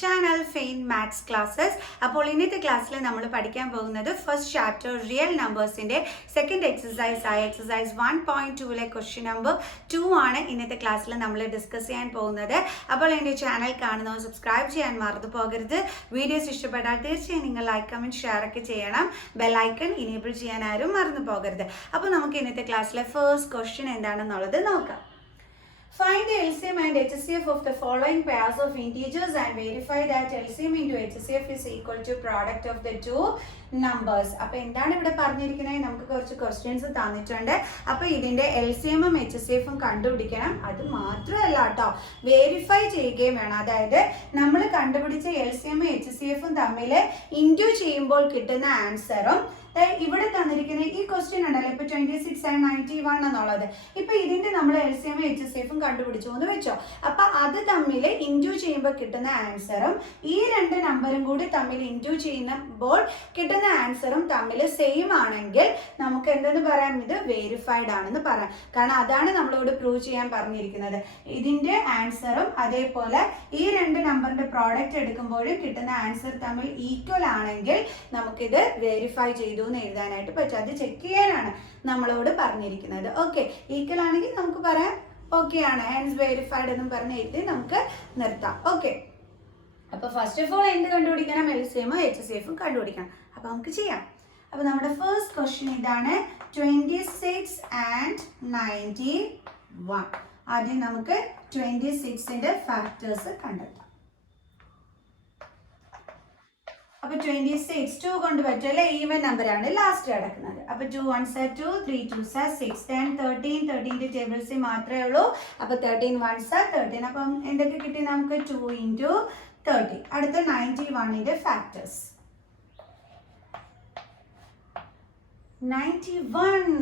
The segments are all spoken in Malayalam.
channel Faint Maths Classes. അപ്പോൾ ഇന്നത്തെ ക്ലാസ്സിൽ നമ്മൾ പഠിക്കാൻ പോകുന്നത് ഫസ്റ്റ് ചാപ്റ്റർ റിയൽ നമ്പേഴ്സിന്റെ സെക്കൻഡ് എക്സസൈസ് ആയ എക്സസൈസ് 1.2ലെ ക്വസ്റ്റ്യൻ നമ്പർ 2 ആണ് ഇന്നത്തെ ക്ലാസ്സിൽ നമ്മൾ ഡിസ്കസ് ചെയ്യാൻ പോകുന്നത്. അപ്പോൾ എൻ്റെ ചാനൽ കാണുന്നവർ സബ്സ്ക്രൈബ് ചെയ്യാൻ മറന്നു പോകരുത്. വീഡിയോസ് ഇഷ്ടപ്പെട്ടാൽ തീർച്ചയായും നിങ്ങൾ ലൈക്ക് കമൻറ്റ് ഷെയർ ഒക്കെ ചെയ്യണം. ബെൽ ഐക്കൺ ഇനേബിൾ ചെയ്യാൻ ആരും മറന്നു പോകരുത്. അപ്പോൾ നമുക്ക് ഇന്നത്തെ ക്ലാസ്സിലെ ഫസ്റ്റ് ക്വസ്റ്റ്യൻ എന്താണെന്നുള്ളത് നോക്കാം. Find the LCM and HCF of the following pairs of integers and verify that LCM into HCF is equal to product of the two numbers. അപ്പോൾ എന്താണ് ഇവിടെ പറഞ്ഞിരിക്കുന്നത്? നമുക്ക് കുറച്ച് ക്വസ്റ്റ്യൻസ് തന്നിട്ടുണ്ട്. അപ്പോൾ ഇതിൻ്റെ LCMും HCFും കണ്ടുപിടിക്കണം. അത് മാത്രമല്ല കേട്ടോ, വെരിഫൈ ചെയ്യുകയും വേണം. അതായത് നമ്മൾ കണ്ടുപിടിച്ച LCMും HCFും തമ്മിൽ ഇൻറ്റു ചെയ്യുമ്പോൾ കിട്ടുന്ന ആൻസറും ഇവിടെ തന്നിരിക്കുന്ന ഈ ക്വസ്റ്റ്യൻ ഉണ്ടല്ലോ, ഇപ്പൊ 26 and 91 എന്നുള്ളത്, ഇപ്പൊ ഇതിന്റെ നമ്മൾ LCM HCFും കണ്ടുപിടിച്ചു എന്ന് വെച്ചോ. അപ്പൊ അത് തമ്മിൽ ഇൻറ്റു ചെയ്യുമ്പോൾ കിട്ടുന്ന ആൻസറും ഈ രണ്ട് നമ്പറും കൂടി തമ്മിൽ ഇൻറ്റു ചെയ്യുമ്പോൾ കിട്ടുന്ന ആൻസറും തമ്മിൽ സെയിം ആണെങ്കിൽ നമുക്ക് എന്തെന്ന് പറയാം? ഇത് വെരിഫൈഡ് ആണെന്ന് പറയാം. കാരണം അതാണ് നമ്മളോട് പ്രൂവ് ചെയ്യാൻ പറഞ്ഞിരിക്കുന്നത്. ഇതിന്റെ ആൻസറും അതേപോലെ ഈ രണ്ട് നമ്പറിന്റെ പ്രോഡക്റ്റ് എടുക്കുമ്പോഴും കിട്ടുന്ന ആൻസർ തമ്മിൽ ഈക്വൽ ആണെങ്കിൽ നമുക്കിത് വെരിഫൈ ചെയ്തു എഴുതാനായിട്ട് പറ്റും. അത് ചെക്ക് ചെയ്യാനാണ് നമ്മളോട് പറഞ്ഞിരിക്കുന്നത്. ഓക്കെ, ഈക്വൽ ആണെങ്കിൽ നമുക്ക് പറയാം ഓക്കെ ആണ്, ഹെൻസ് വെരിഫൈഡ് എന്നും പറഞ്ഞ് എഴുതി നമുക്ക് നിർത്താം. ഓക്കെ, അപ്പൊ ഫസ്റ്റ് ഓഫ് ഓൾ എന്ത് കണ്ടുപിടിക്കണം? LCMും HCFും കണ്ടുപിടിക്കണം. അപ്പൊ നമുക്ക് ചെയ്യാം. അപ്പൊ നമ്മുടെ ഫസ്റ്റ് ക്വസ്റ്റ്യൻ ഇതാണ്, 26 and 91. ആദ്യം നമുക്ക് 26ന്റെ ഫാക്ടേഴ്സ് കണ്ടെത്താം. അപ്പൊ 26 2 കൊണ്ട് പറ്റും അല്ലെ, ഈവൻ നമ്പർ ആണ് ലാസ്റ്റ് കിടക്കുന്നത്. അപ്പൊ 2 1s are 2, 3 2s are 6, then 13 13ന്റെ tables മാത്രമേ ഉള്ളൂ. അപ്പൊ 13 1s are 13. അപ്പം എന്തൊക്കെ കിട്ടി നമുക്ക്? 2 into 30. അടുത്ത 91ന്റെ ഫാക്ടേഴ്സ്. 91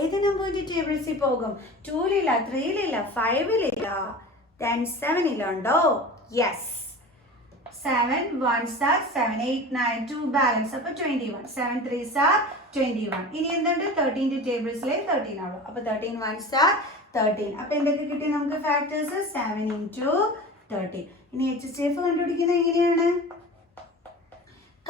ഏത് നമ്പറിന്റെ ടേബിൾസിൽ പോകും? 2ലില്ല, 3ലില്ല, 5ലില്ല, then 7ലുണ്ടോ? Yes, 7 1s are 7, 8 9, 2 balance. അപ്പൊ 21, 7 3s are 21. ഇനി എന്തുണ്ട്? 13ന്റെ ടേബിൾസിലെ 13 ആണോ? അപ്പൊ 13 1s are 13. അപ്പൊ എന്തൊക്കെ കിട്ടി നമുക്ക് ഫാക്ടേഴ്സ്? 7 into 30. ഇനി HCF കണ്ടുപിടിക്കുന്നത് എങ്ങനെയാണ്?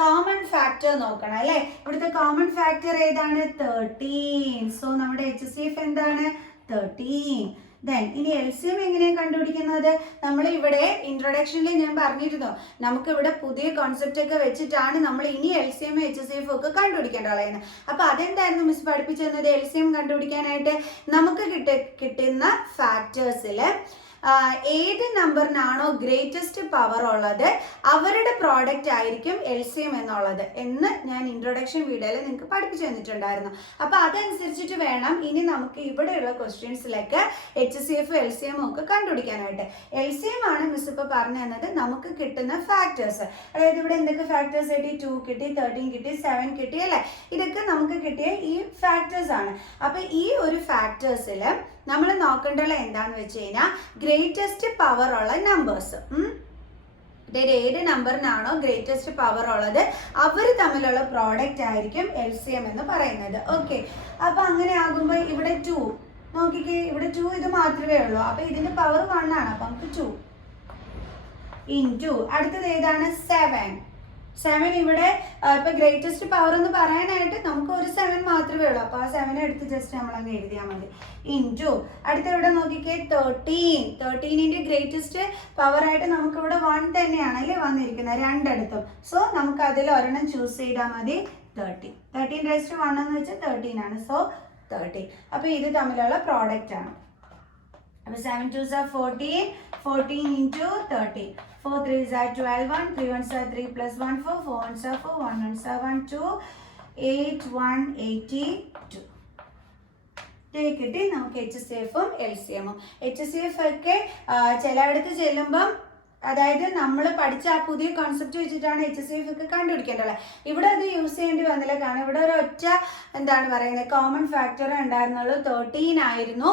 കോമൺ ഫാക്ടർ നോക്കണം അല്ലെ. ഇവിടുത്തെ കോമൺ ഫാക്ടർ ഏതാണ്? 13. സോ നമ്മുടെ HCF എന്താണ്? 13. ദെൻ ഇനി LCM എങ്ങനെയാണ് കണ്ടുപിടിക്കുന്നത്? നമ്മൾ ഇവിടെ ഇൻട്രൊഡക്ഷനിൽ ഞാൻ പറഞ്ഞിരുന്നു, നമുക്ക് ഇവിടെ പുതിയ കോൺസെപ്റ്റ് ഒക്കെ വെച്ചിട്ടാണ് നമ്മൾ ഇനി LCM HCF ഒക്കെ കണ്ടുപിടിക്കേണ്ടത്. അപ്പൊ അതെന്തായിരുന്നു മിസ് പഠിപ്പിച്ചു തന്നത്? LCM കണ്ടുപിടിക്കാനായിട്ട് നമുക്ക് കിട്ടുന്ന ഫാക്ടേഴ്സിൽ ഏത് നമ്പറിനാണോ ഗ്രേറ്റസ്റ്റ് പവർ ഉള്ളത് അവരുടെ പ്രോഡക്റ്റ് ആയിരിക്കും LCM എന്നുള്ളത് എന്ന് ഞാൻ ഇൻട്രൊഡക്ഷൻ വീഡിയോയിൽ നിങ്ങൾക്ക് പഠിപ്പിച്ചു തന്നിട്ടുണ്ടായിരുന്നു. അപ്പൊ അതനുസരിച്ചിട്ട് വേണം ഇനി നമുക്ക് ഇവിടെയുള്ള ക്വസ്റ്റ്യൻസിലൊക്കെ HCF LCM ഒക്കെ കണ്ടുപിടിക്കാനായിട്ട്. LCM ആണ് മിസ് ഇപ്പൊ പറഞ്ഞു തന്നത് നമുക്ക് കിട്ടുന്ന ഫാക്ടേഴ്സ്. അതായത് ഇവിടെ എന്തൊക്കെ ഫാക്ടേഴ്സ് കിട്ടി? 2 കിട്ടി, 13 കിട്ടി, 7 കിട്ടി അല്ലെ. ഇതൊക്കെ നമുക്ക് കിട്ടിയ ഈ ഫാക്ടേഴ്സ് ആണ്. അപ്പൊ ഈ ഒരു ഫാക്ടേഴ്സിൽ നമ്മൾ നോക്കേണ്ടത് എന്താന്ന് വെച്ച് കഴിഞ്ഞാൽ ഗ്രേറ്റസ്റ്റ് പവർ ഉള്ള നമ്പേഴ്സ്. ഏത് നമ്പറിനാണോ ഗ്രേറ്റസ്റ്റ് പവർ ഉള്ളത് അവർ തമ്മിലുള്ള പ്രോഡക്റ്റ് ആയിരിക്കും LCM എന്ന് പറയുന്നത്. ഓക്കെ, അപ്പൊ അങ്ങനെ ആകുമ്പോൾ ഇവിടെ 2 നോക്കിക്കേ, ഇവിടെ 2 ഇത് മാത്രമേ ഉള്ളൂ. അപ്പൊ ഇതിന്റെ പവർ 1 ആണ്. അപ്പൊ നമുക്ക് 2 into അടുത്തത് ഏതാണ്? 7 ഇവിടെ ഇപ്പൊ ഗ്രേറ്റസ്റ്റ് പവർ എന്ന് പറയാനായിട്ട് നമുക്ക് ഒരു 7 മാത്രമേ ഉള്ളൂ. അപ്പൊ ആ 7 എടുത്ത് ജസ്റ്റ് നമ്മളങ്ങ് എഴുതിയാൽ മതി. ഇൻറ്റു അടുത്ത ഇവിടെ നോക്കിക്കേ 13ന്റെ ഗ്രേറ്റസ്റ്റ് പവർ ആയിട്ട് നമുക്ക് ഇവിടെ 1 തന്നെയാണ് അല്ലേ വന്നിരിക്കുന്നത് രണ്ടിടത്തും. സോ നമുക്ക് അതിൽ ഒരെണ്ണം ചൂസ് ചെയ്താൽ മതി. 13 raised to 1 എന്ന് വെച്ചാൽ 13 ആണ്. സോ 13. അപ്പൊ ഇത് തമ്മിലുള്ള പ്രോഡക്റ്റ് ആണ്. അപ്പൊ 7 2s are 14, 14 into 30. 4 3s are 12, 1 3 1s are 3 plus 1 4, 4 1s are 4, 1 1s are 1 2, 8 1 82. കിട്ടി നമുക്ക് HCFും LCMും. HCF ഒക്കെ ചിലയിടത്ത് ചെല്ലുമ്പം അതായത് നമ്മൾ പഠിച്ച ആ പുതിയ കോൺസെപ്റ്റ് വെച്ചിട്ടാണ് HCF ഒക്കെ കണ്ടുപിടിക്കേണ്ടത്. ഇവിടെ അത് യൂസ് ചെയ്യേണ്ടി വന്നില്ല. കാരണം ഇവിടെ ഒരു ഒറ്റ എന്താണ് പറയുന്നത് കോമൺ ഫാക്ടർ ഉണ്ടായിരുന്നുള്ളൂ, 13 ആയിരുന്നു.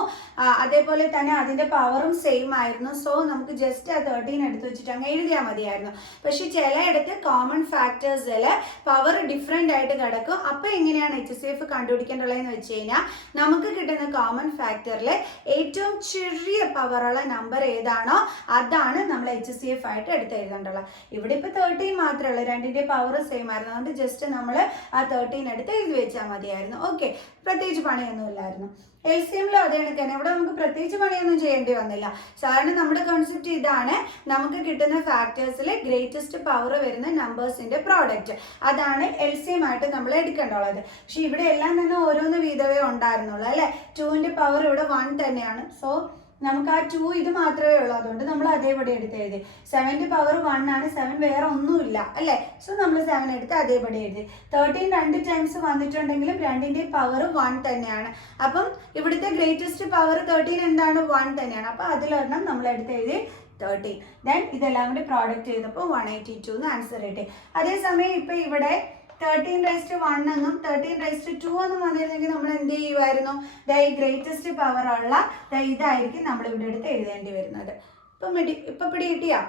അതേപോലെ തന്നെ അതിന്റെ പവറും സെയിം ആയിരുന്നു. സോ നമുക്ക് ജസ്റ്റ് ആ 13 എടുത്ത് വെച്ചിട്ട് അങ്ങ് എഴുതിയാൽ മതിയായിരുന്നു. പക്ഷെ ചിലയിടത്ത് കോമൺ ഫാക്ടേഴ്സിൽ പവർ ഡിഫറെൻ്റ് ആയിട്ട് കിടക്കും. അപ്പോൾ എങ്ങനെയാണ് HCF കണ്ടുപിടിക്കേണ്ടതെന്ന് വെച്ച് കഴിഞ്ഞാൽ നമുക്ക് കിട്ടുന്ന കോമൺ ഫാക്ടറിൽ ഏറ്റവും ചെറിയ പവറുള്ള നമ്പർ ഏതാണോ അതാണ് നമ്മൾ HCF ആയിട്ട് എടുത്ത് എഴുതണ്ടുള്ള. ഇവിടെ ഇപ്പോൾ 13 മാത്രമേ ഉള്ളൂ, രണ്ടിൻ്റെ പവർ സെയിം ആയിരുന്നു, അതുകൊണ്ട് ജസ്റ്റ് നമ്മൾ ആ 13 എടുത്ത് എഴുതി വെച്ചാൽ മതിയായിരുന്നു. ഓക്കെ, പ്രത്യേകിച്ച് പണിയൊന്നും ഇല്ലായിരുന്നു. LCMലും അതേ കണക്ക് തന്നെ, ഇവിടെ നമുക്ക് പ്രത്യേകിച്ച് പണിയൊന്നും ചെയ്യേണ്ടി വന്നില്ല. സാധാരണ നമ്മുടെ കോൺസെപ്റ്റ് ഇതാണ്, നമുക്ക് കിട്ടുന്ന ഫാക്ടേഴ്സിൽ ഗ്രേറ്റസ്റ്റ് പവർ വരുന്ന നമ്പേഴ്സിന്റെ പ്രോഡക്റ്റ്, അതാണ് LCM ആയിട്ട് നമ്മൾ എടുക്കേണ്ടുള്ളത്. പക്ഷെ ഇവിടെ എല്ലാം തന്നെ ഓരോന്ന് വീതമേ ഉണ്ടായിരുന്നുള്ളൂ അല്ലേ. 2ന്റെ പവർ ഇവിടെ 1 തന്നെയാണ്. സോ നമുക്ക് ആ 2 ഇത് മാത്രമേ ഉള്ളൂ, അതുകൊണ്ട് നമ്മൾ അതേപടി എടുത്ത് എഴുതി. 7ന്റെ പവർ 1 ആണ്, 7 വേറെ ഒന്നുമില്ല അല്ലേ. സോ നമ്മൾ 7 എടുത്ത് അതേപടി എഴുതി. 13 2 ടൈംസ് വന്നിട്ടുണ്ടെങ്കിലും രണ്ടിന്റെ പവർ 1 തന്നെയാണ്. അപ്പം ഇവിടുത്തെ ഗ്രേറ്റസ്റ്റ് പവർ 13 എന്താണ്? 1 തന്നെയാണ്. അപ്പം അതിലൊരെണ്ണം നമ്മൾ എടുത്ത് എഴുതി 13. ദെൻ ഇതെല്ലാം കൂടി പ്രോഡക്റ്റ് ചെയ്തപ്പോൾ 182 എന്ന് ആൻസർ കിട്ടി. അതേസമയം ഇപ്പം ഇവിടെ 13⁻1 എന്നും 13⁻2 എന്നും വന്നിരുന്നെങ്കിൽ നമ്മൾ എന്ത് ചെയ്യുമായിരുന്നു? ഈ ഗ്രേറ്റസ്റ്റ് പവർ ഉള്ള ഇതായിരിക്കും നമ്മൾ ഇവിടെ എടുത്ത് എഴുതേണ്ടി വരുന്നത്. ഇപ്പം പിടി കിട്ടിയാ?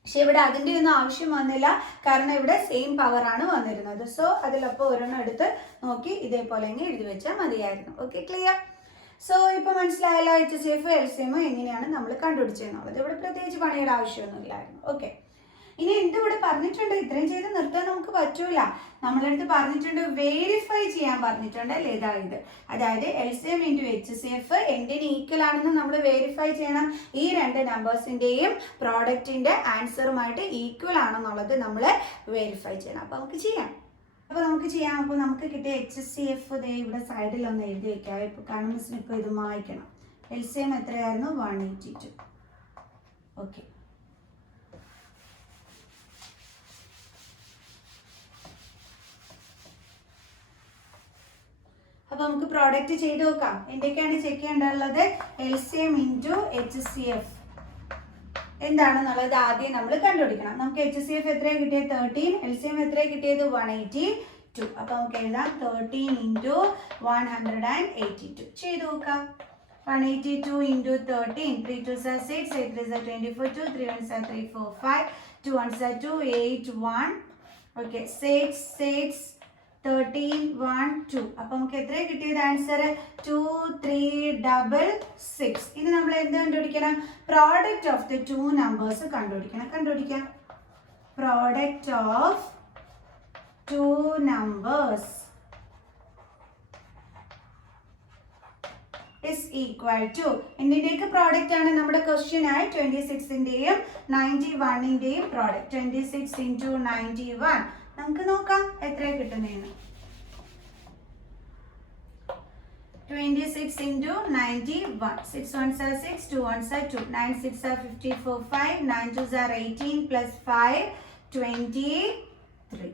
പക്ഷെ ഇവിടെ അതിൻ്റെ ഒന്നും ആവശ്യം വന്നില്ല, കാരണം ഇവിടെ സെയിം പവർ ആണ് വന്നിരുന്നത്. സോ അതിലപ്പോൾ ഒരെണ്ണം എടുത്ത് നോക്കി ഇതേപോലെ എങ്ങനെ എഴുതി വെച്ചാൽ മതിയായിരുന്നു. Okay, clear? സോ ഇപ്പോൾ മനസ്സിലായല്ലോ HCF LCM എങ്ങനെയാണ് നമ്മൾ കണ്ടുപിടിച്ചതെന്നുള്ളത്. ഇവിടെ പ്രത്യേകിച്ച് പണിയുടെ ആവശ്യമൊന്നുമില്ലായിരുന്നു. ഓക്കെ, ഇനി എന്തിവിടെ പറഞ്ഞിട്ടുണ്ട്, ഇത്രയും ചെയ്ത് നിർത്താൻ നമുക്ക് പറ്റൂല. നമ്മളടുത്ത് പറഞ്ഞിട്ടുണ്ട് വേരിഫൈ ചെയ്യാൻ പറഞ്ഞിട്ടുണ്ട് അല്ലേ, ഇത്. അതായത് LCM × HCF എന്തിന് ഈക്വൽ ആണെന്ന് നമ്മൾ വേരിഫൈ ചെയ്യണം. ഈ രണ്ട് നമ്പേഴ്സിൻ്റെയും പ്രോഡക്റ്റിൻ്റെ ആൻസറുമായിട്ട് ഈക്വൽ ആണെന്നുള്ളത് നമ്മൾ വേരിഫൈ ചെയ്യണം. അപ്പോൾ നമുക്ക് ചെയ്യാം. അപ്പോൾ നമുക്ക് കിട്ടിയ HCF ഇവിടെ സൈഡിലൊന്ന് എഴുതി വയ്ക്കാം. ഇപ്പോൾ കണമിസിന് ഇപ്പോൾ ഇത് വായിക്കണം. LCM എത്രയായിരുന്നു? 182. ഓക്കെ, അപ്പോൾ നമുക്ക് പ്രോഡക്റ്റ് ചെയ്ത് നോക്കാം. എന്തൊക്കെയാണ് ചെക്ക് ചെയ്യേണ്ടതുള്ളത്? LCM × HCF എന്താണെന്നുള്ളത് ആദ്യം നമ്മൾ കണ്ടുപിടിക്കണം. നമുക്ക് HCF എത്രയാണ് കിട്ടിയത്? 13. LCM എത്രയാണ് കിട്ടിയത്? 182. അപ്പോൾ നമുക്ക് എഴുതാം 13 × 182. ചെയ്ത് നോക്കാം. 182 × 13. 3 2s are 6, 8 3s are 24, 2 3 1s are 3 4 5, 2 1s are 2, 8 1. Okay, 6 6 13 1 2. അപ്പോൾ നമുക്ക് എത്ര കിട്ടിയത് ആൻസർ? 2 3 6. ഇനി നമ്മൾ എന്ത് കണ്ടുപിടിക്കണം? Product of the two numbers കണ്ടുപിടിക്കാം. Product of two numbers is equal to എന്തിൻ്റെയൊക്കെ പ്രോഡക്റ്റ് ആണ് നമ്മുടെ ക്വസ്റ്റ്യൻ ആയി? 26ൻ്റെയും 91ൻ്റെയും പ്രോഡക്റ്റ്. 26 × 91 നമുക്ക് നോക്കാം എത്ര കിട്ടുന്നതെന്ന്. 26 × 91. 6 1s are 6, 2 1s are 2, 9 6 are 54, 5 9 2s are 18 plus 5 23.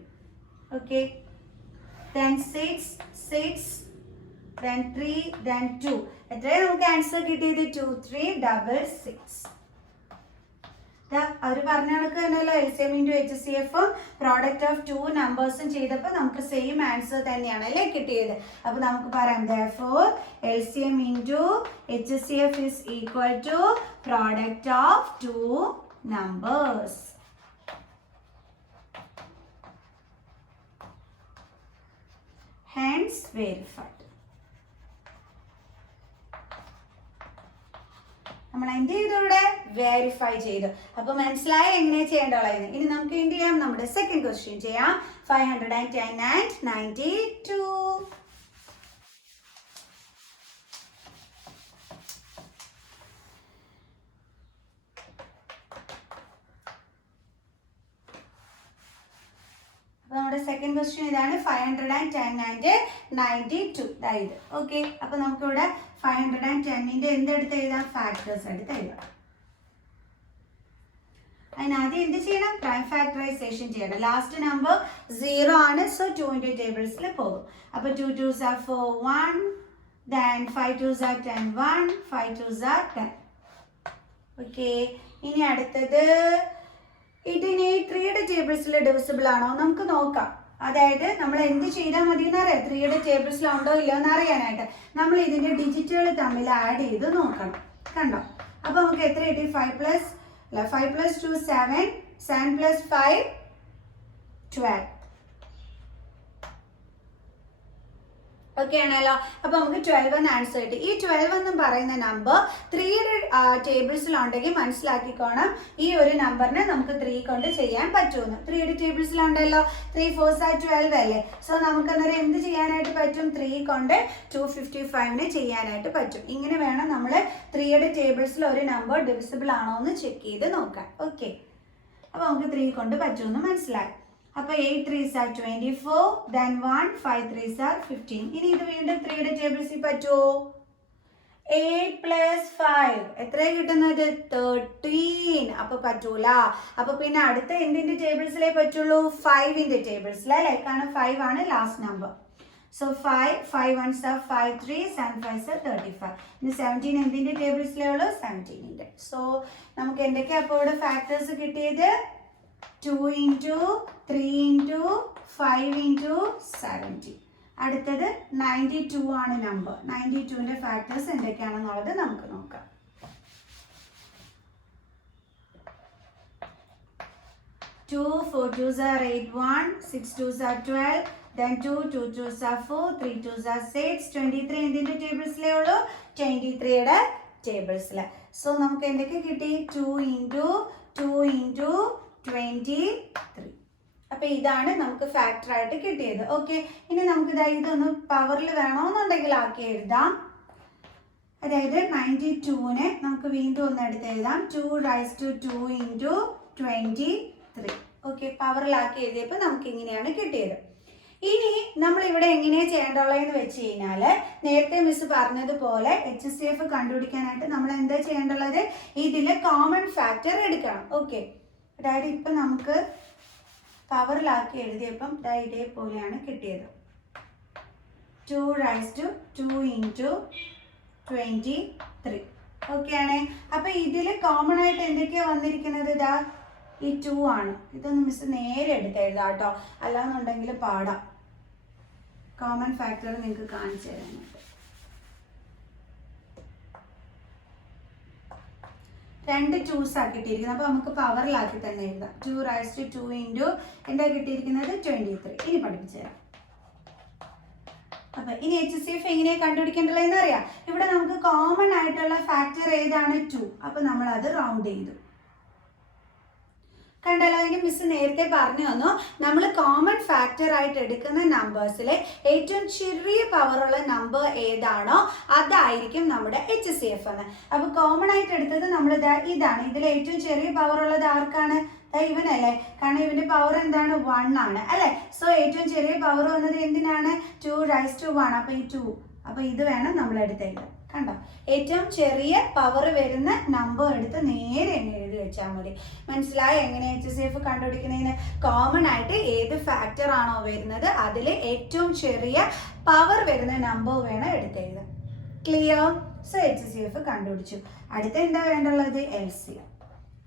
Okay, then 6 6 then 3 then 2. എത്രയാണ് നമുക്ക് ആൻസർ കിട്ടിയത്? 2 3 6. അവർ പറഞ്ഞ കണക്ക് തന്നെയല്ലോ LCM × HCF product of two നമ്പേഴ്സും ചെയ്തപ്പോൾ നമുക്ക് സെയിം ആൻസർ തന്നെയാണ് അല്ലേ കിട്ടിയത്. അപ്പോൾ നമുക്ക് പറയാം therefore LCM × HCF is equal to product of two numbers. Hence verified. നമ്മൾ എന്ത് ചെയ്തു? ഇവിടെ വെരിഫൈ ചെയ്തു. അപ്പോൾ മനസ്സിലായ എങ്ങനെ ചെയ്യേണ്ടതാണ്. ഇനി നമുക്ക് എന്ത് ചെയ്യാം? നമ്മുടെ സെക്കൻഡ് ക്വസ്റ്റ്യൻ ചെയ്യാം. 510 and 92. അപ്പോൾ നമ്മുടെ സെക്കൻഡ് ക്വസ്റ്റ്യൻ ഇതാണ്. 510 and 92. ഇത് ഓക്കെ. അപ്പോൾ നമുക്കിവിടെ 510ന്റെ എന്തെടുത്ത് എഴുതാം? ഫാക്ടേഴ്സ് എടുത്ത് എഴുതാം. അതിനാദ്യം എന്ത് ചെയ്യണം? പ്രൈം ഫാക്ടറൈസേഷൻ ചെയ്യണം. ലാസ്റ്റ് നമ്പർ 0 ആണ്. സോ 2ന്റെ ടേബിൾസിൽ പോകും. അപ്പോൾ 2 2s are 4 1, then 5 2s are 10 1, 5 2s are 10. Okay, ഇനി അടുത്തത് ഇതിന് 3യുടെ ടേബിൾസിൽ ഡിവിസിബിൾ ആണോ നമുക്ക് നോക്കാം. അതായത് നമ്മൾ എന്ത് ചെയ്താൽ മതി എന്നറിയാം? 3യുടെ ടേബിൾസിലുണ്ടോ ഇല്ലയോ എന്ന് അറിയാനായിട്ട് നമ്മൾ ഇതിൻ്റെ ഡിജിറ്റുകൾ തമ്മിൽ ആഡ് ചെയ്ത് നോക്കണം. കണ്ടോ? അപ്പോൾ നമുക്ക് എത്ര കിട്ടി? 5 + 2 7, 7 + 5 12. ഓക്കെ ആണല്ലോ. അപ്പൊ നമുക്ക് 12 എന്ന് ആൻസർ കിട്ടി. ഈ 12 എന്ന് പറയുന്ന നമ്പർ 3യുടെ ടേബിൾസിലുണ്ടെങ്കിൽ മനസ്സിലാക്കിക്കോണം ഈ ഒരു നമ്പറിനെ നമുക്ക് 3 കൊണ്ട് ചെയ്യാൻ പറ്റുമെന്ന്. 3യുടെ ടേബിൾസിലുണ്ടല്ലോ, 3 4s are 12 അല്ലേ. സോ നമുക്ക് അന്നേരം എന്ത് ചെയ്യാനായിട്ട് പറ്റും? 3 കൊണ്ട് 255 ചെയ്യാനായിട്ട് പറ്റും. ഇങ്ങനെ വേണം നമ്മൾ 3യുടെ ടേബിൾസിൽ ഒരു നമ്പർ ഡിവിസിബിൾ ആണോ എന്ന് ചെക്ക് ചെയ്ത് നോക്കാൻ. ഓക്കെ, അപ്പൊ നമുക്ക് 3 കൊണ്ട് പറ്റുമെന്ന് മനസ്സിലായി. അപ്പൊ 8 3s are 24, then 1 5 3s are 15. ഇനി ഇത് വീണ്ടും 3യുടെ ടേബിൾസിൽ പറ്റുമോ? 8 plus 5 എത്രയാ കിട്ടുന്നത്? 13. അപ്പൊ പറ്റൂല. അപ്പൊ പിന്നെ അടുത്ത എന്തിന്റെ ടേബിൾസിലേ പറ്റുള്ളൂ? 5ന്റെ ടേബിൾസിൽ അല്ലേ, കാരണം 5 ആണ് last number. So 5 1s are 5 3s and 5s are 35. ഇനി 17 എന്തിന്റെ ടേബിൾസിലേ ഉള്ളൂ? 17ന്റെ. സോ നമുക്ക് എന്തൊക്കെയാ അപ്പോൾ ഇവിടെ ഫാക്ടേഴ്സ് കിട്ടിയത്? 2 into 3 into 5 into 70. അടുത്തത് 92 ആണ് നമ്പർ. 92ന്റെ ഫാക്ടേഴ്സ് എന്തൊക്കെയാണെന്നുള്ളത് നമുക്ക് നോക്കാം. 2 4 2s are 8 1 6 2s are 12, then 2 2 2s are 4 3 2s are 6. 23 എന്തിന്റെ ടേബിൾസിലേ ഉള്ളൂ? 23യുടെ ടേബിൾസിൽ. സോ നമുക്ക് എന്തൊക്കെ കിട്ടി? 2 into 2 into 23. അപ്പൊ ഇതാണ് നമുക്ക് ഫാക്ടർ ആയിട്ട് കിട്ടിയത്. ഓക്കെ, ഇനി നമുക്ക് ഇതൊന്ന് പവറിൽ വേണമെന്നുണ്ടെങ്കിൽ ആക്കി എഴുതാം. അതായത് 92നെ നമുക്ക് വീണ്ടും ഒന്ന് എടുത്ത് എഴുതാം. 2 raised to 2 into 23. ഓക്കെ, പവറിലാക്കി എഴുതിയപ്പോൾ നമുക്ക് ഇങ്ങനെയാണ് കിട്ടിയത്. ഇനി നമ്മൾ ഇവിടെ എങ്ങനെയാ ചെയ്യേണ്ടുള്ളതെന്ന് വെച്ച് കഴിഞ്ഞാൽ നേരത്തെ മിസ് പറഞ്ഞതുപോലെ HCF കണ്ടുപിടിക്കാനായിട്ട് നമ്മൾ എന്താ ചെയ്യേണ്ടുള്ളത്? ഇതിൽ കോമൺ ഫാക്ടർ എടുക്കണം. ഓക്കെ, അതായത് ഇപ്പം നമുക്ക് പവറിലാക്കി എഴുതിയപ്പം ഇതേപോലെയാണ് കിട്ടിയത്. 2 raised to 2 into 23. ഓക്കെ ആണേ. അപ്പൊ ഇതിൽ കോമൺ ആയിട്ട് എന്തൊക്കെയാ വന്നിരിക്കുന്നത്? ഈ 2 ആണ്. ഇതൊന്ന് മിസ് നേരെ എടുത്ത് എഴുതാം കേട്ടോ, അല്ലാന്നുണ്ടെങ്കിൽ പാടാം. കോമൺ ഫാക്ടർ നിങ്ങൾക്ക് കാണിച്ചു തരാനായിട്ട്. 2 2s ആ കിട്ടിയിരിക്കുന്നത്. അപ്പൊ നമുക്ക് പവറിലാക്കി തന്നെ എഴുതാം. 2 raised to 2 into എന്താ കിട്ടിയിരിക്കുന്നത്? 23. ഇനി പഠിപ്പിച്ചു തരാം. അപ്പൊ ഇനി HCF എങ്ങനെയാ കണ്ടുപിടിക്കേണ്ടതെന്ന് അറിയാം. ഇവിടെ നമുക്ക് കോമൺ ആയിട്ടുള്ള ഫാക്ടർ ഏതാണ്? 2. അപ്പൊ നമ്മൾ അത് റൗണ്ട് ചെയ്തു. കണ്ടല്ലോ, അതിന് മിസ് നേരത്തെ പറഞ്ഞു തന്നു, നമ്മൾ കോമൺ ഫാക്ടർ ആയിട്ട് എടുക്കുന്ന നമ്പേഴ്സിലെ ഏറ്റവും ചെറിയ പവറുള്ള നമ്പർ ഏതാണോ അതായിരിക്കും നമ്മുടെ HCF എന്ന്. അപ്പൊ കോമൺ ആയിട്ട് എടുത്തത് നമ്മൾ ഇതാണ്. ഇതിൽ ഏറ്റവും ചെറിയ പവറുള്ളത് ആർക്കാണ്? ഇവനല്ലേ, കാരണം ഇവന്റെ പവർ എന്താണ്? 1 ആണ് അല്ലെ. സോ ഏറ്റവും ചെറിയ പവർ വന്നത് എന്തിനാണ്? 2 raised to 1. അപ്പൊ ഈ 2, അപ്പൊ ഇത് വേണം നമ്മൾ എടുത്തെഴുതാൻ. കണ്ടോ, ഏറ്റവും ചെറിയ പവർ വരുന്ന നമ്പർ എടുത്ത് നേരെ എന്നെ എഴുതി വെച്ചാൽ മതി. മനസ്സിലായി എങ്ങനെ HCF കണ്ടുപിടിക്കുന്നതിന്? കോമൺ ആയിട്ട് ഏത് ഫാക്ടർ ആണോ വരുന്നത് അതിൽ ഏറ്റവും ചെറിയ പവർ വരുന്ന നമ്പർ വേണം എടുത്തെഴുതാൻ. ക്ലിയർ? സോ HCF കണ്ടുപിടിച്ചു. അടുത്ത എന്താ വേണ്ടുള്ളത്? LCM.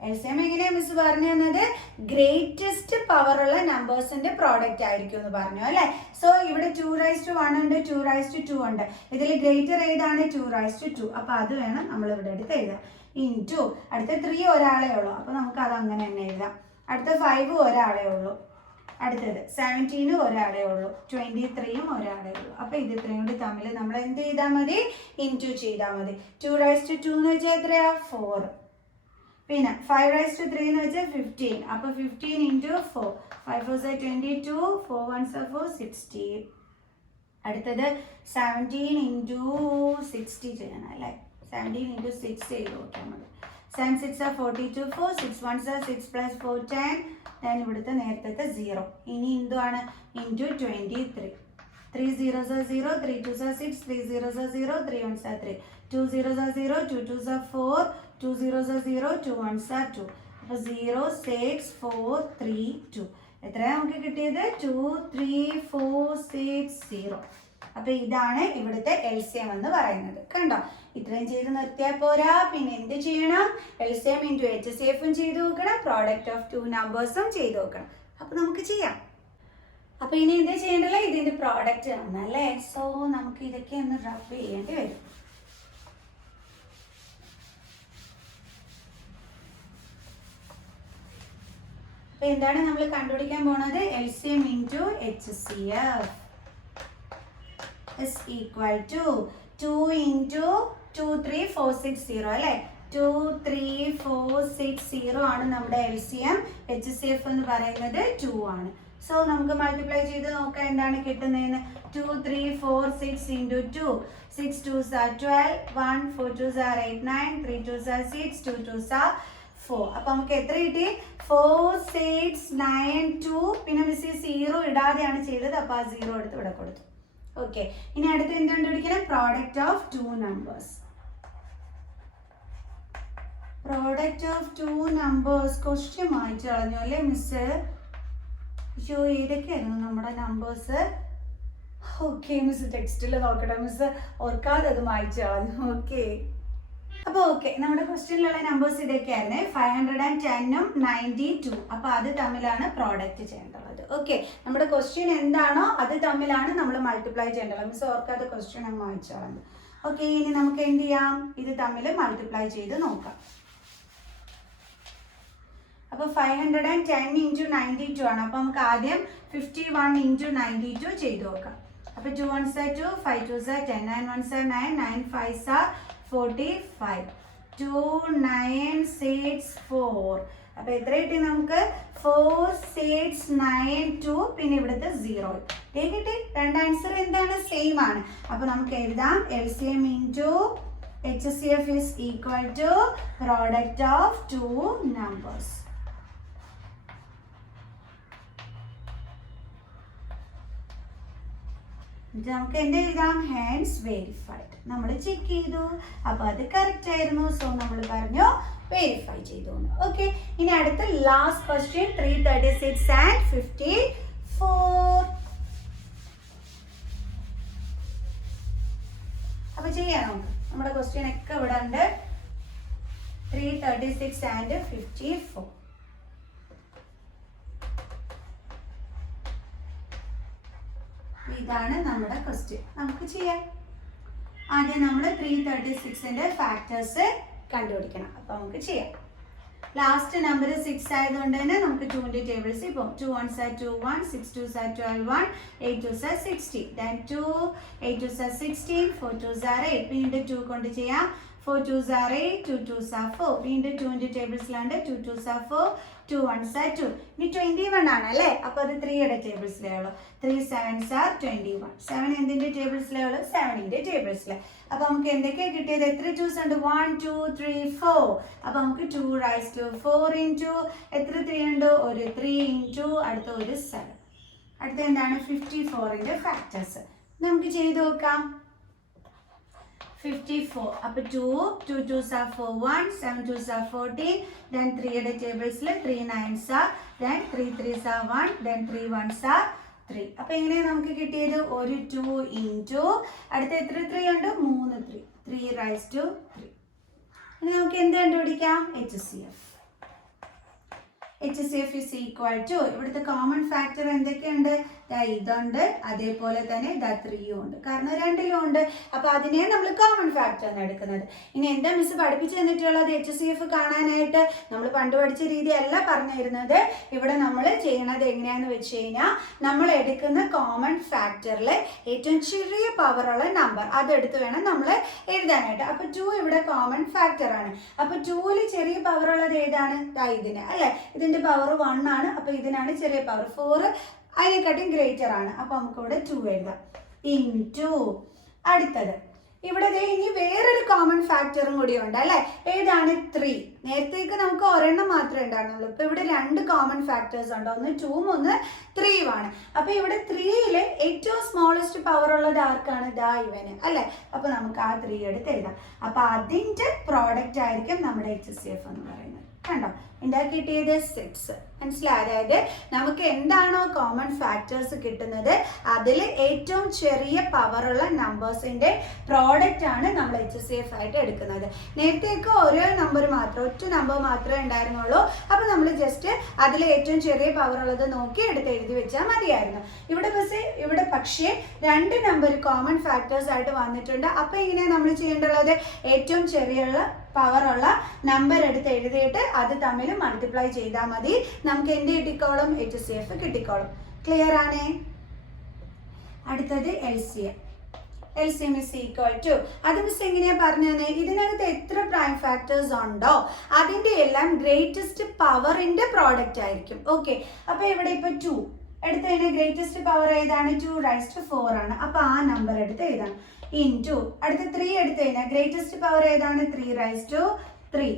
LCM എങ്ങനെയാ മിസ് പറഞ്ഞു തന്നത്? ഗ്രേറ്റസ്റ്റ് പവർ ഉള്ള നമ്പേഴ്സിന്റെ പ്രോഡക്റ്റ് ആയിരിക്കും എന്ന് പറഞ്ഞു അല്ലെ. സോ ഇവിടെ 2 raised to 1 ഉണ്ട്, 2 raised to 2 ഉണ്ട്. ഇതിൽ ഗ്രേറ്റർ ഏതാണ്? 2 raised to 2. അപ്പൊ അത് വേണം നമ്മൾ ഇവിടെ എടുത്ത് എഴുതാം. ഇൻറ്റു അടുത്ത 3 ഒരാളെ ഉള്ളൂ, അപ്പൊ നമുക്ക് അത് അങ്ങനെ തന്നെ എഴുതാം. അടുത്ത 5 ഒരാളെ ഉള്ളൂ. അടുത്തത് 17 ഒരാളെ ഉള്ളൂ. 23 ഒരാളെ ഉള്ളൂ. അപ്പൊ ഇത് ഇത്രയും കൂടി തമ്മിൽ നമ്മൾ എന്ത് ചെയ്താൽ മതി? ഇൻറ്റു ചെയ്താൽ മതി. 2 raised to 2 എന്ന് വെച്ചാൽ എത്രയാ? 4. പിന്നെ 5 raised to 3 എന്ന് വെച്ചാൽ 15. അപ്പൊ 15 into 4. 5 4s are 22, 4 1s are 4, 60. അടുത്തത് 17 into 60 ചെയ്യണം അല്ലേ. 17 into 6 ചെയ്ത് നോക്കിയാൽ മതി. 7 6 are 42, 4 6 1s are 6 plus 4 10. then ഇവിടുത്തെ നേരത്തെ 0. ഇനി എന്തുവാണ്? into 23. 3 zeros are 0, 3 2s are 6, 3 zeros are 0, 3 1s are 3. 2 zeros are 0, 2 2s are 4, 2 zeros are 0, 2 1s are 2. അപ്പോൾ 0 6 4 3 2. എത്രയാണ് നമുക്ക് കിട്ടിയത്? 2 3 4 6 0. അപ്പോൾ ഇതാണ് ഇവിടുത്തെ LCM എന്ന് പറയുന്നത്. കണ്ടോ, ഇത്രയും ചെയ്ത് നിർത്തിയാൽ പോരാ, പിന്നെ എന്ത് ചെയ്യണം? LCM into HCF ചെയ്ത് നോക്കണം, പ്രോഡക്റ്റ് ഓഫ് 2 നമ്പേഴ്സും ചെയ്ത് നോക്കണം. അപ്പോൾ നമുക്ക് ചെയ്യാം. അപ്പോൾ ഇനി എന്താ ചെയ്യേണ്ടത്? ഇതിന്റെ പ്രോഡക്റ്റ് ആണ് അല്ലേ. സോ നമുക്ക് ഇതൊക്കെ ഒന്ന് റബ് ചെയ്യേണ്ടി വരും. അപ്പോൾ എന്താണ് നമ്മൾ കണ്ടുപിടിക്കാൻ പോണത്? LCM into HCF. Is equal to 2 into 2 3 4 6 0 അല്ലേ 2 3 4 6 0 ആണ് നമ്മുടെ LCM. HCF എന്ന് പറയുന്നത് 2 ആണ്. സോ നമുക്ക് മൾട്ടിപ്ലൈ ചെയ്ത് നോക്കാം എന്താണ് കിട്ടുന്നതെന്ന്. 2 3 4 6 into 2 6 2s are 12 1 4 2s are 8 9 3 2s are 6 2 2s are 4. അപ്പോൾ നമുക്ക് എത്ര കിട്ടി 4 6 9 2 പിന്നെ മിസ് 0 ഇടാതെയാണ് ചെയ്തത്. അപ്പോൾ ആ 0 എടുത്ത് ഇവിടെ കൊടുത്തു. ഓക്കെ ഇനി അടുത്ത് എന്ത് കണ്ടുപിടിക്കണം product of 2 numbers. Product of 2 numbers question വായിച്ചു കളഞ്ഞു അല്ലേ മിസ്. അയ്യോ ഏതൊക്കെയായിരുന്നു നമ്മുടെ നമ്പേഴ്സ്. ഓക്കെ മിസ് ടെക്സ്റ്റിൽ നോക്കട്ടെ മിസ് ഓർക്കാതെ അത് വായിച്ചു കളഞ്ഞു. ഓക്കെ അപ്പോൾ ഓക്കെ നമ്മുടെ ക്വസ്റ്റ്യനിലുള്ള നമ്പേഴ്സ് ഇതൊക്കെയായിരുന്നേ 510 92. അപ്പോൾ അത് തമ്മിലാണ് പ്രോഡക്റ്റ് ചെയ്യേണ്ടത്. ഓക്കെ നമ്മുടെ ക്വസ്റ്റ്യൻ എന്താണോ അത് തമ്മിലാണ് നമ്മൾ മൾട്ടിപ്ലൈ ചെയ്യേണ്ടത്. മിസ് ഓർക്കാതെ ക്വസ്റ്റ്യൻ അങ്ങ് വായിച്ചു കളഞ്ഞു. ഓക്കെ ഇനി നമുക്ക് എന്ത് ചെയ്യാം ഇത് തമ്മിൽ മൾട്ടിപ്ലൈ ചെയ്ത് നോക്കാം. അപ്പോൾ 510 into 92 ആണ്. അപ്പോൾ നമുക്ക് ആദ്യം 51 into 92 ചെയ്ത് നോക്കാം. അപ്പോൾ 2 1s are 2 5 2s are 10 9 1s are 9 9 5s are 45 2 9 6 4. അപ്പോൾ എത്ര കിട്ടി നമുക്ക് 4 6 9 2 പിന്നെ ഇവിടുത്തെ 0 കിട്ടി. രണ്ട് ആൻസർ എന്താണ് സെയിം ആണ്. അപ്പോൾ നമുക്ക് എഴുതാം LCM into HCF is equal to product of 2 numbers. നമുക്ക് എന്ത് എഴുതാം ഹെൻസ് വെരിഫൈഡ്. നമ്മൾ ചെക്ക് ചെയ്തു അപ്പോൾ അത് കറക്റ്റ് ആയിരുന്നു. സോ നമ്മൾ പറഞ്ഞു വെരിഫൈ ചെയ്തു. ഓക്കെ ഇനി അടുത്ത ലാസ്റ്റ് ക്വസ്റ്റ്യൻ 336 and 54. അപ്പോൾ ചെയ്യാം നമ്മുടെ ക്വസ്റ്റ്യൻ ഒക്കെ ഇവിടെ ഉണ്ട്. 336 and 54. ഇതാണ് നമ്മുടെ ക്വസ്റ്റ്യൻ. നമുക്ക് ചെയ്യാം. ആദ്യം നമ്മൾ 336ന്റെ ഫാക്ടേഴ്സ് കണ്ടുപിടിക്കണം. അപ്പോൾ നമുക്ക് ചെയ്യാം. ലാസ്റ്റ് നമ്പർ 6 ആയതുകൊണ്ട് തന്നെ നമുക്ക് 2ന്റെ ടേബിൾസ് ഇപ്പോൾ 2 1s are 2 1 6 2s are 12 1 8 2s are 60 then 2 8 2s are 16 4 2s are 8 വീണ്ടും 2 കൊണ്ട് ചെയ്യാം. 4 2s are 8 2 2s are 4 വീണ്ടും 2ന്റെ ടേബിൾസിലുണ്ട് 2 2s are 4 2 1s are 2 ഇനി 21 ആണ് അല്ലേ. അപ്പോൾ അത് 3യുടെ ടേബിൾസിലേ ഉള്ളൂ. 3 7s are 21 7 എന്തിന്റെ ടേബിൾസിലേ ഉള്ളൂ 7ന്റെ ടേബിൾസിൽ. അപ്പോൾ നമുക്ക് എന്തൊക്കെയാണ് കിട്ടിയത് എത്ര 2s ഉണ്ട് 1 2 3 4. അപ്പോൾ നമുക്ക് 2 raised to 4 into എത്ര 3 ഉണ്ട് ഒരു 3 into അടുത്ത ഒരു 7. അടുത്ത എന്താണ് 54ന്റെ ഫാക്ടേഴ്സ് നമുക്ക് ചെയ്ത് നോക്കാം. 54 അപ്പോൾ 2 2s are 4 1 7 2s are 14 then 3യുടെ ടേബിൾസിൽ 3 9s are then 3 3s are 1 then 3 1s are 3. അപ്പോൾ എങ്ങനെയാണ് നമുക്ക് കിട്ടിയത് ഒരു 2 into അടുത്ത എത്ര 3 ഉണ്ട് 3 raised to 3. ഇനി നമുക്ക് എന്ത് കണ്ടുപിടിക്കാം HCF. HCF is equal to ഇവിടുത്തെ കോമൺ ഫാക്ടർ എന്തൊക്കെയുണ്ട് ഇതുണ്ട് അതേപോലെ തന്നെ 3 ഉണ്ട് കാരണം രണ്ടിലും ഉണ്ട്. അപ്പോൾ അതിനെ നമ്മൾ കോമൺ ഫാക്ടർ ആണ് എടുക്കുന്നത്. ഇനി എന്താ മിസ് പഠിപ്പിച്ചു തന്നിട്ടുള്ളത് HCF കാണാനായിട്ട് നമ്മൾ പണ്ട് പഠിച്ച രീതിയല്ല പറഞ്ഞു തരുന്നത്. ഇവിടെ നമ്മൾ ചെയ്യണത് എങ്ങനെയാണെന്ന് വെച്ച് കഴിഞ്ഞാൽ നമ്മൾ എടുക്കുന്ന കോമൺ ഫാക്ടറിൽ ഏറ്റവും ചെറിയ പവറുള്ള നമ്പർ അതെടുത്ത് വേണം നമ്മൾ എഴുതാനായിട്ട്. അപ്പോൾ 2 ഇവിടെ കോമൺ ഫാക്ടർ ആണ്. അപ്പോൾ 2ൽ ചെറിയ പവറുള്ളത് ഏതാണ് ഇതിന് അല്ലേ. ഇതിൻ്റെ പവർ 1 ആണ്. അപ്പോൾ ഇതിനാണ് ചെറിയ പവർ 4 അതിനെക്കാട്ടും ഗ്രേറ്റർ ആണ്. അപ്പോൾ നമുക്കിവിടെ 2 എഴുതാം ഇൻറ്റു അടുത്തത് ഇവിടെ ഇനി വേറൊരു കോമൺ ഫാക്ടറും കൂടി ഉണ്ട് അല്ലേ. ഏതാണ് 3. നേരത്തേക്ക് നമുക്ക് ഒരെണ്ണം മാത്രമേ ഉണ്ടായിരുന്നുള്ളൂ. ഇപ്പോൾ ഇവിടെ 2 കോമൺ ഫാക്ടേഴ്സ് ഉണ്ട്. ഒന്ന് 2ഉം ഒന്ന് 3ഉം ആണ്. അപ്പോൾ ഇവിടെ 3ൽ ഏറ്റവും സ്മോളസ്റ്റ് പവർ ഉള്ളത് ആർക്കാണ് ഇവന് അല്ലേ. അപ്പോൾ നമുക്ക് ആ 3 എടുത്ത് എഴുതാം. അപ്പോൾ അതിൻ്റെ പ്രോഡക്റ്റ് ആയിരിക്കും നമ്മുടെ HCF എന്ന് പറയുന്നത്. കണ്ടോ എന്താ കിട്ടിയത് 6. മനസ്സിലായി. അതായത് നമുക്ക് എന്താണോ കോമൺ ഫാക്ടേഴ്സ് കിട്ടുന്നത് അതിൽ ഏറ്റവും ചെറിയ പവറുള്ള നമ്പേഴ്സിൻ്റെ പ്രോഡക്റ്റ് ആണ് നമ്മൾ HCF ആയിട്ട് എടുക്കുന്നത്. നേരത്തേക്ക് ഒരേ നമ്പർ മാത്രം ഒറ്റ നമ്പർ മാത്രമേ ഉണ്ടായിരുന്നുള്ളൂ. അപ്പോൾ നമ്മൾ ജസ്റ്റ് അതിൽ ഏറ്റവും ചെറിയ പവറുള്ളത് നോക്കി എടുത്ത് എഴുതി വെച്ചാൽ മതിയായിരുന്നു. ഇവിടെ പക്ഷേ 2 നമ്പർ കോമൺ ഫാക്ടേഴ്സ് ആയിട്ട് വന്നിട്ടുണ്ട്. അപ്പോൾ എങ്ങനെയാണ് നമ്മൾ ചെയ്യേണ്ടത് ഏറ്റവും ചെറിയ പവറുള്ള നമ്പർ എടുത്ത് എഴുതിയിട്ട് അത് തമ്മിൽ മൾട്ടിപ്ലൈ ചെയ്താൽ മതി. നമുക്ക് എന്ത് കിട്ടിക്കോളും HCF കിട്ടിക്കോളും. ക്ലിയർ ആണേ. അടുത്തത് LCM. LCM is equal to, അത് മിസ് എങ്ങനെയാ പറഞ്ഞത്, ഇതിനകത്ത് എത്ര പ്രൈം ഫാക്ടേഴ്സ് ഉണ്ടോ അതിന്റെ എല്ലാം ഗ്രേറ്റസ്റ്റ് പവറിന്റെ പ്രോഡക്റ്റ് ആയിരിക്കും. ഓക്കെ, അപ്പൊ ഇവിടെ ഇപ്പൊ 2 എടുത്ത് കഴിഞ്ഞാൽ ഗ്രേറ്റസ്റ്റ് പവർ ഏതാണ്, 2⁴ ആണ്. അപ്പൊ ആ നമ്പർ എടുത്ത് എഴുതാം. ഇൻറ്റു അടുത്ത 3 എടുത്ത് കഴിഞ്ഞാൽ ഗ്രേറ്റസ്റ്റ് പവർ ഏതാണ്, 3⁻3.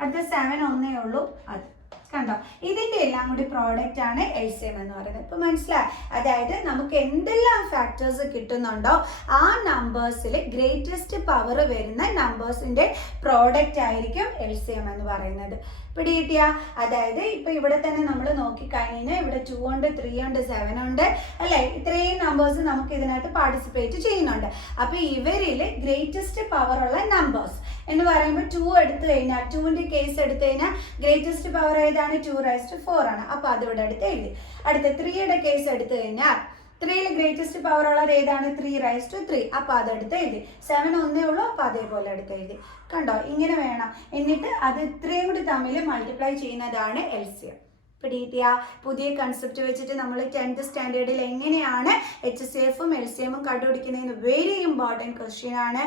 അടുത്ത 7 ഒന്നേ ഉള്ളൂ, അത് കണ്ടോ. ഇതിന്റെ എല്ലാം കൂടി പ്രോഡക്റ്റ് ആണ് LCM എന്ന് പറയുന്നത്. ഇപ്പൊ മനസ്സിലായി, അതായത് നമുക്ക് എന്തെല്ലാം ഫാക്ടേഴ്സ് കിട്ടുന്നുണ്ടോ ആ നമ്പേഴ്സിൽ ഗ്രേറ്റസ്റ്റ് പവർ വരുന്ന നമ്പേഴ്സിന്റെ പ്രോഡക്റ്റ് ആയിരിക്കും LCM എന്ന് പറയുന്നത്. പിടികിട്ടിയ, അതായത് ഇപ്പൊ ഇവിടെ തന്നെ നമ്മൾ നോക്കിക്കഴിഞ്ഞാൽ ഇവിടെ 2 ഉണ്ട്, 3 ഉണ്ട്, 7 ഉണ്ട് അല്ലെ, ഇത്രയും നമ്പേഴ്സ് നമുക്ക് ഇതിനകത്ത് പാർട്ടിസിപ്പേറ്റ് ചെയ്യുന്നുണ്ട്. അപ്പൊ ഇവരിൽ ഗ്രേറ്റസ്റ്റ് പവർ ഉള്ള നമ്പേഴ്സ് എന്ന് പറയുമ്പോൾ 2 എടുത്തു കഴിഞ്ഞാൽ, 2ന്റെ കേസ് എടുത്തു കഴിഞ്ഞാൽ ഗ്രേറ്റസ്റ്റ് പവർ ഏതാണ്, 2⁴ ആണ്. അപ്പൊ അതിവിടെ എടുത്ത് എഴുതി. അടുത്ത 3യുടെ കേസ് എടുത്തു കഴിഞ്ഞാൽ 3യിൽ ഗ്രേറ്റസ്റ്റ് പവർ ഉള്ളത് ഏതാണ്, 3⁻3. അപ്പൊ അതെടുത്ത് എഴുതി. 7 ഒന്നേ ഉള്ളൂ, അപ്പൊ അതേപോലെ എടുത്ത് എഴുതി. കണ്ടോ, ഇങ്ങനെ വേണം. എന്നിട്ട് അത് ഇത്രയും കൂടി തമ്മിൽ മൾട്ടിപ്ലൈ ചെയ്യുന്നതാണ് LCM. പിടികിട്ടിയ, പുതിയ കൺസെപ്റ്റ് വെച്ചിട്ട് നമ്മൾ 10th സ്റ്റാൻഡേർഡിൽ എങ്ങനെയാണ് HCFും LCMും കണ്ടുപിടിക്കുന്നതിന് വെരി ഇമ്പോർട്ടൻറ്റ് ക്വസ്റ്റ്യൻ ആണ്.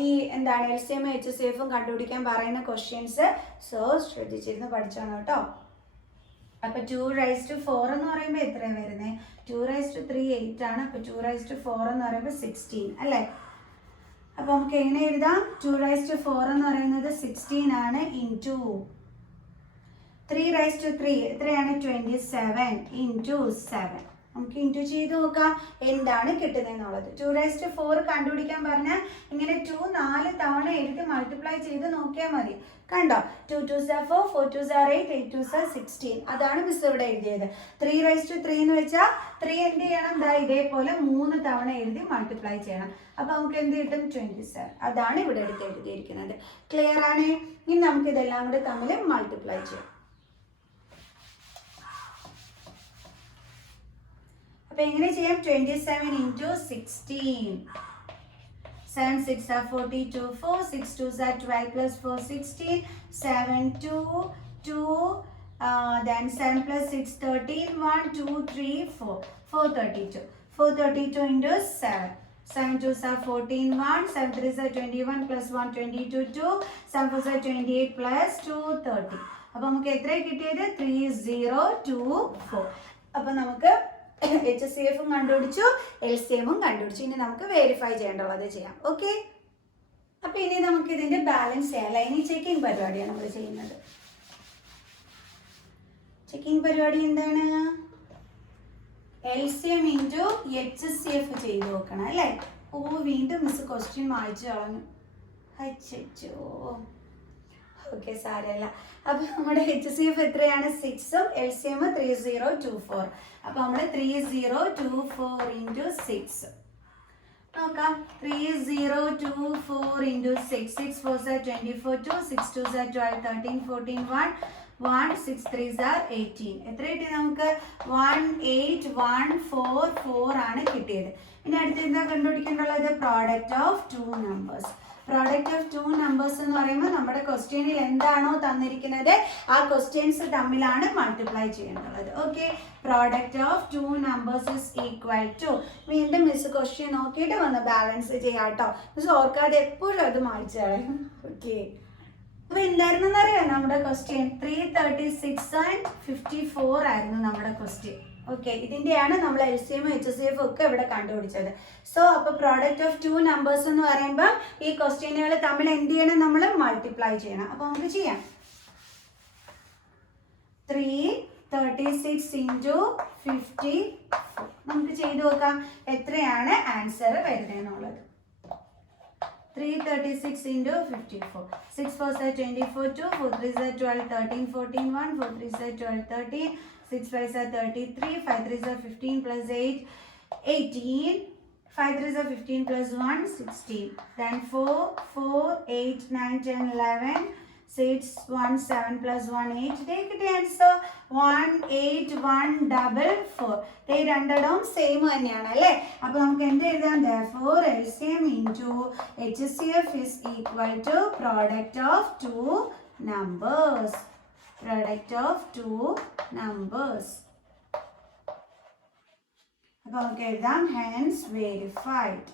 ഈ എന്താണ് LCM HCFും കണ്ടുപിടിക്കാൻ പറയുന്ന ക്വസ്റ്റ്യൻസ്. സോ ശ്രദ്ധിച്ചിരുന്ന് പഠിച്ചാണ് കേട്ടോ. അപ്പൊ 2⁴ എന്ന് പറയുമ്പോൾ എത്രയാണ് വരുന്നത്, 2�3 8 ആണ്. അപ്പൊ 2⁴ എന്ന് പറയുമ്പോൾ 16 അല്ലേ. അപ്പൊ നമുക്ക് എങ്ങനെ എഴുതാം, 2⁴ എന്ന് പറയുന്നത് 16 ആണ്. ഇൻറ്റു 3⁻3 എത്രയാണ്, 27 ഇൻറ്റു 7. നമുക്ക് ഇൻറ്റു ചെയ്ത് നോക്കാം എന്താണ് കിട്ടുന്നതെന്നുള്ളത്. 2⁴ കണ്ടുപിടിക്കാൻ പറഞ്ഞാൽ ഇങ്ങനെ 2 4 തവണ എഴുതി മൾട്ടിപ്ലൈ ചെയ്ത് നോക്കിയാൽ മതി. കണ്ടോ, 2 2s are 4, 4 2s are 8, 8 2s are 16. അതാണ് മിസ് ഇവിടെ എഴുതിയത്. 3⁻3 എന്ന് വെച്ചാൽ 3 എന്ത് ചെയ്യണം, ഇതേപോലെ 3 തവണ എഴുതി മൾട്ടിപ്ലൈ ചെയ്യണം. അപ്പൊ നമുക്ക് എന്ത് കിട്ടും, 27. അതാണ് ഇവിടെ എടുത്ത് എഴുതിയിരിക്കുന്നത്. ക്ലിയർ ആണ്. ഇനി നമുക്ക് ഇതെല്ലാം കൂടി തമ്മിൽ മൾട്ടിപ്ലൈ ചെയ്യാം. അപ്പൊ എങ്ങനെ ചെയ്യാം, 27 into 16. 7 6 are 42, 4 6 2s are 12 plus 4 16, 7 2 2, then 7 plus 6 13, 1 2 3 4 432. 432 into 7. 7 2s are 14, 1 7 3s are 21 plus 1 22 2, 7 4s are 28 plus 2 30. അപ്പൊ നമുക്ക് എത്ര കിട്ടിയത്, 3024. അപ്പൊ നമുക്ക് HCFും കണ്ടുപിടിച്ചു, LCMും കണ്ടുപിടിച്ചു. ഇനി നമുക്ക് വെരിഫൈ ചെയ്യേണ്ടത് ചെയ്യാം. ഓക്കെ, അപ്പൊ ഇനി നമുക്ക് ഇതിന്റെ ബാലൻസ് ചെയ്യാം. ഇനി ചെക്കിംഗ് പരിപാടിയാണ് നമ്മൾ ചെയ്യുന്നത്. ചെക്കിംഗ് പരിപാടി എന്താണ്, LCM ഇൻറ്റു HCF ചെയ്ത് നോക്കണം അല്ലേ. ഓ, വീണ്ടും മിസ് ക്വസ്റ്റ്യൻ വായിച്ചു കളഞ്ഞു. അച്ചോ, ഓക്കെ, സാരമില്ല. അപ്പൊ നമ്മുടെ HCF എത്രയാണ്, 6ഉം LCM 3024. അപ്പൊ നമ്മൾ 3024 ഇൻറ്റു 6 നോക്കാം. 3024 into 6, 6 4s are 24, 2 6 2s are 12, 13 14 1 1 6 3s are 18. എത്ര കിട്ടി നമുക്ക്, 18144 ആണ് കിട്ടിയത്. ഇനി അടുത്ത് എന്താ കണ്ടുപിടിക്കേണ്ടുള്ളത്, product of 2 numbers. Product of 2 numbers എന്ന് പറയുമ്പോൾ നമ്മുടെ ക്വസ്റ്റ്യനിൽ എന്താണോ തന്നിരിക്കുന്നത് ആ ക്വസ്റ്റ്യൻസ് തമ്മിലാണ് മൾട്ടിപ്ലൈ ചെയ്യേണ്ടത്. Okay, product of 2 numbers is equal to, വീണ്ടും മിസ് ക്വസ്റ്റ്യൻ നോക്കിയിട്ട് വന്ന് ബാലൻസ് ചെയ്യാം കേട്ടോ. മിസ് ഓർക്കാതെ എപ്പോഴും അത് മായ്ച്ചു കളയും. ഓക്കെ, അപ്പൊ എന്തായിരുന്നു അറിയാം നമ്മുടെ ക്വസ്റ്റ്യൻ, 336 and 54 ആയിരുന്നു നമ്മുടെ ക്വസ്റ്റ്യൻ. ഓക്കെ, ഇതിന്റെയാണ് നമ്മൾ LCM HCF ഒക്കെ ഇവിടെ കണ്ടുപിടിച്ചത്. സോ അപ്പൊ പ്രോഡക്റ്റ് ഓഫ് 2 നമ്പേഴ്സ് എന്ന് പറയുമ്പോൾ ഈ ക്വസ്റ്റ്യനുകൾ തമ്മിൽ എന്ത് ചെയ്യണം, നമ്മൾ മൾട്ടിപ്ലൈ ചെയ്യണം. അപ്പൊ നമുക്ക് ചെയ്യാം. 336 ഇൻറ്റു 54 നമുക്ക് ചെയ്ത് നോക്കാം എത്രയാണ് answer വരുന്നതെന്നുള്ളത്. 336 into 54. 6 4s are 24, 2 4 3s are 12, 13 14 1 4 3s are 12 13, 6 5s are 33, 5 3s are 15 plus 8 18, 5 3s are 15 plus 1 16, then 4 4 8 9 10 11 6 1 7 plus 1 8. Take the answer 18144. They രണ്ടും സെയിം തന്നെയാണ് അല്ലേ. അപ്പോൾ നമുക്ക് എന്ത് എഴുതാം, therefore LCM into HCF is equal to product of 2 numbers. Product of 2 numbers. അപ്പോൾ നമുക്ക് എഴുതാം hence verified.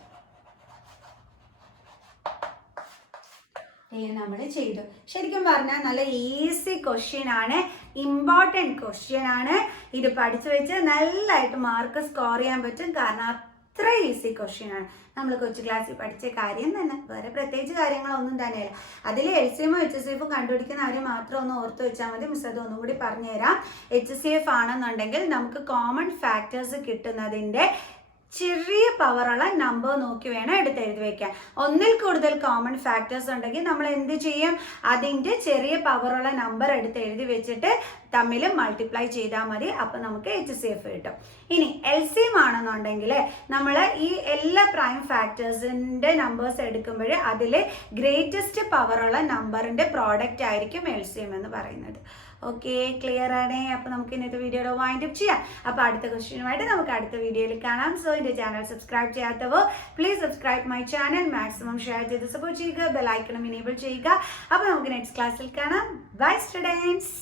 നമ്മൾ ചെയ്തു. ശരിക്കും പറഞ്ഞാൽ നല്ല ഈസി ക്വസ്റ്റ്യൻ ആണ്, ഇമ്പോർട്ടൻറ്റ് ക്വസ്റ്റ്യൻ ആണ്. ഇത് പഠിച്ചു വെച്ച് നല്ലതായിട്ട് മാർക്ക് സ്കോർ ചെയ്യാൻ പറ്റും. കാരണം അത്ര ഈസി ക്വസ്റ്റ്യൻ ആണ്. നമ്മൾ കൊച്ചു ക്ലാസ്സിൽ പഠിച്ച കാര്യം തന്നെ, വേറെ പ്രത്യേകിച്ച് കാര്യങ്ങളൊന്നും തന്നെയല്ല. അതിൽ LCM HCF കണ്ടുപിടിക്കുന്നവർ മാത്രം ഒന്ന് ഓർത്ത് വെച്ചാൽ മതി. മിസ് അത് ഒന്നും കൂടി പറഞ്ഞുതരാം. HCF ആണെന്നുണ്ടെങ്കിൽ നമുക്ക് കോമൺ ഫാക്ടേഴ്സ് കിട്ടുന്നതിൻ്റെ ചെറിയ പവറുള്ള നമ്പർ നോക്കി വേണം എടുത്തെഴുതി വെക്കാൻ. ഒന്നിൽ കൂടുതൽ കോമൺ ഫാക്ടേഴ്സ് ഉണ്ടെങ്കിൽ നമ്മൾ എന്ത് ചെയ്യും? അതിൻ്റെ ചെറിയ പവറുള്ള നമ്പർ എടുത്ത് എഴുതി വെച്ചിട്ട് തമ്മിൽ മൾട്ടിപ്ലൈ ചെയ്താൽ മതി. അപ്പം നമുക്ക് HCF കിട്ടും. ഇനി LCM ആണെന്നുണ്ടെങ്കിൽ നമ്മൾ ഈ എല്ലാ പ്രൈം ഫാക്ടേഴ്സിൻ്റെ നമ്പേഴ്സ് എടുക്കുമ്പോൾ അതിൽ ഗ്രേറ്റസ്റ്റ് പവറുള്ള നമ്പറിൻ്റെ പ്രോഡക്റ്റ് ആയിരിക്കും LCM എന്ന് പറയുന്നത്. ഓക്കെ, ക്ലിയർ ആണേ? അപ്പോൾ നമുക്ക് ഇന്നത്തെ വീഡിയോയുടെ വൈൻഡ് അപ്പ് ചെയ്യാം. അപ്പോൾ അടുത്ത ക്വസ്റ്റ്യനുമായിട്ട് നമുക്ക് അടുത്ത വീഡിയോയിൽ കാണാം. സോ എൻ്റെ ചാനൽ സബ്സ്ക്രൈബ് ചെയ്യാത്തവർ please subscribe my channel. Maximum share ചെയ്ത് സപ്പോർട്ട് ചെയ്യുക, ബെൽ ഐക്കണും എനേബിൾ ചെയ്യുക. അപ്പോൾ നമുക്ക് നെക്സ്റ്റ് ക്ലാസ്സിൽ കാണാം. Bye students.